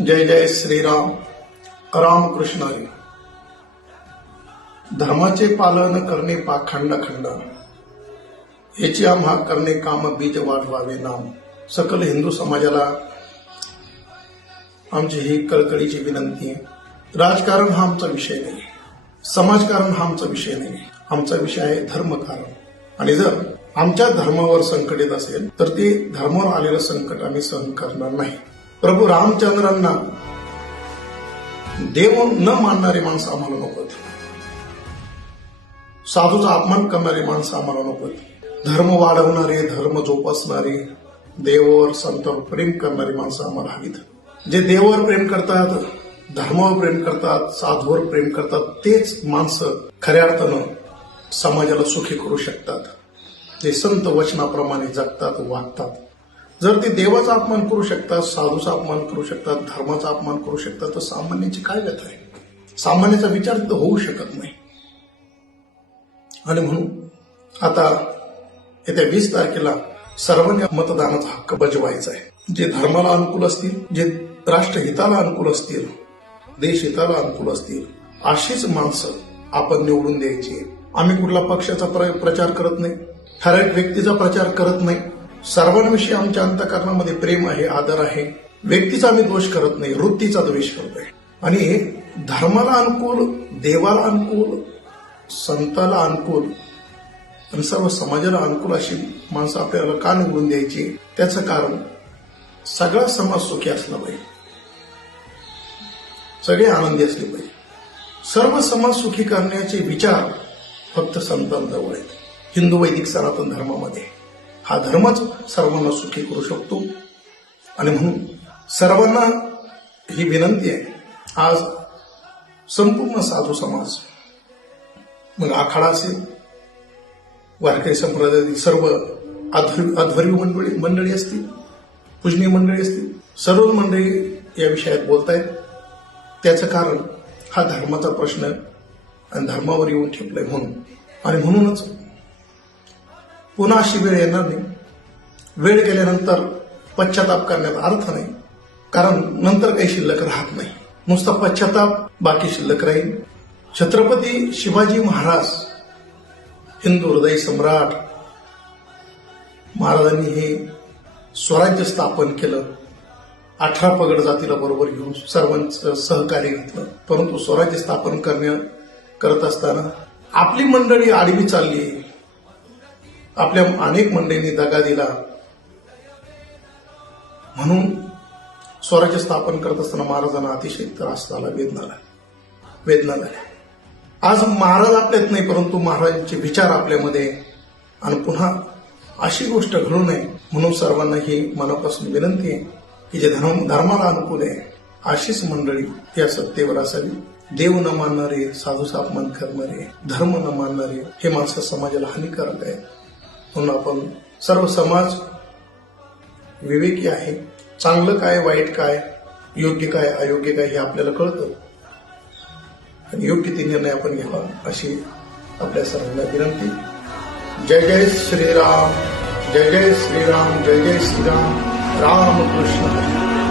जय जय श्रीराम कृष्ण धर्माचे पालन करणे पाखंड खंड खंड याची आम्हा करणे काम बीज वाढवावे नाम सकल हिंदू समाजाला आमची ही कळकळीची विनंती राजकारण हा आमचा विषय नाही समाजकारण हा आमचा विषय नाही आमचा विषय आहे धर्मकारण आणि जर आमच्या धर्मावर संकट येत असेल तर ते धर्मावर आलेलं संकट आम्ही सहन करणार नाही प्रभू रामचंद्रांना देव न मानणारी माणसं आम्हाला नकोत साधूचा अपमान करणारी माणसं आम्हाला नकोत धर्म वाढवणारे धर्म जोपासणारे देवावर संतावर प्रेम करणारी माणसं आम्हाला हवीत जे देवावर प्रेम करतात धर्मावर प्रेम करतात साधूवर प्रेम करतात तेच माणसं खऱ्या अर्थानं समाजाला सुखी करू शकतात ते संत वचनाप्रमाणे जगतात वागतात जर ते देवाचा अपमान करू शकतात साधूचा अपमान करू शकतात धर्माचा अपमान करू शकतात तर सामान्याची काय व्यथा आहे सामान्याचा विचार तर होऊ शकत नाही आणि म्हणून आता येत्या वीस तारखेला सर्वांनी मतदानाचा हक्क बजवायचा आहे जे धर्माला अनुकूल असतील जे राष्ट्रहिताला अनुकूल असतील देश हिताला अनुकूल असतील अशीच माणसं आपण निवडून द्यायची आम्ही कुठला पक्षाचा प्रचार करत नाही ठराविक व्यक्तीचा प्रचार करत नाही सर्वांविषयी आमच्या अंतकरणामध्ये प्रेम आहे आदर आहे व्यक्तीचा आम्ही दोष करत नाही वृत्तीचा द्वेष करतोय आणि धर्माला अनुकूल देवाला अनुकूल संताला अनुकूल आणि सर्व समाजाला अनुकूल अशी माणसं आपल्याला का निवडून द्यायची त्याचं कारण सगळा समाज सुखी असला पाहिजे सगळे आनंदी असले पाहिजे सर्व समाज सुखी करण्याचे विचार फक्त संतांजवळ आहेत हिंदू वैदिक सनातन धर्मामध्ये हा धर्मच सर्वांना सुखी करू शकतो आणि म्हणून सर्वांना ही विनंती आहे आज संपूर्ण साधू समाज मग आखाडा असेल वारकरी संप्रदायातील सर्व अध्वर्य मंडळी मंडळी असतील पूजनीय मंडळी असतील सर्व मंडळी या विषयात बोलतायत त्याचं कारण हा धर्माचा प्रश्न आणि धर्मावर येऊन ठेपलाय म्हणून आणि म्हणूनच पुन्हा अशी वेळ येणार नाही वेळ गेल्यानंतर पश्चाताप करण्याचा अर्थ नाही कारण नंतर काही शिल्लक राहत नाही नुसता पश्चाताप बाकी शिल्लक राहील छत्रपती शिवाजी महाराज हिंदू हृदय सम्राट महाराजांनी हे स्वराज्य स्थापन केलं अठरा पगड जातीला बरोबर घेऊन सर्वांचं सहकार्य घेतलं परंतु स्वराज्य स्थापन करण्या करत असताना आपली मंडळी आडवी चालली आपल्या अनेक मंडळींनी दगा दिला म्हणून स्वराज्य स्थापन करत असताना महाराजांना अतिशय त्रास झाला वेदना वेदना झाल्या आज महाराज आपल्यात नाही परंतु महाराजांचे विचार आपल्यामध्ये आणि पुन्हा अशी गोष्ट घडू नये म्हणून सर्वांना ही मनापासून विनंती आहे की जे धर्म धर्माला अनुकूल आहे अशीच मंडळी या सत्तेवर असावी देव न मानणारे साधू मन करणारे धर्म न मानणारे हे माणसं समाजाला हानिकारक आहे म्हणून आपण सर्व समाज विवेकी आहे चांगलं काय वाईट काय योग्य काय अयोग्य काय हे आपल्याला कळतं आणि योग्य ते निर्णय आपण घ्यावा अशी आपल्या सर्वांना विनंती जय जय श्रीराम जय जय श्रीराम जय जय श्रीराम कृष्ण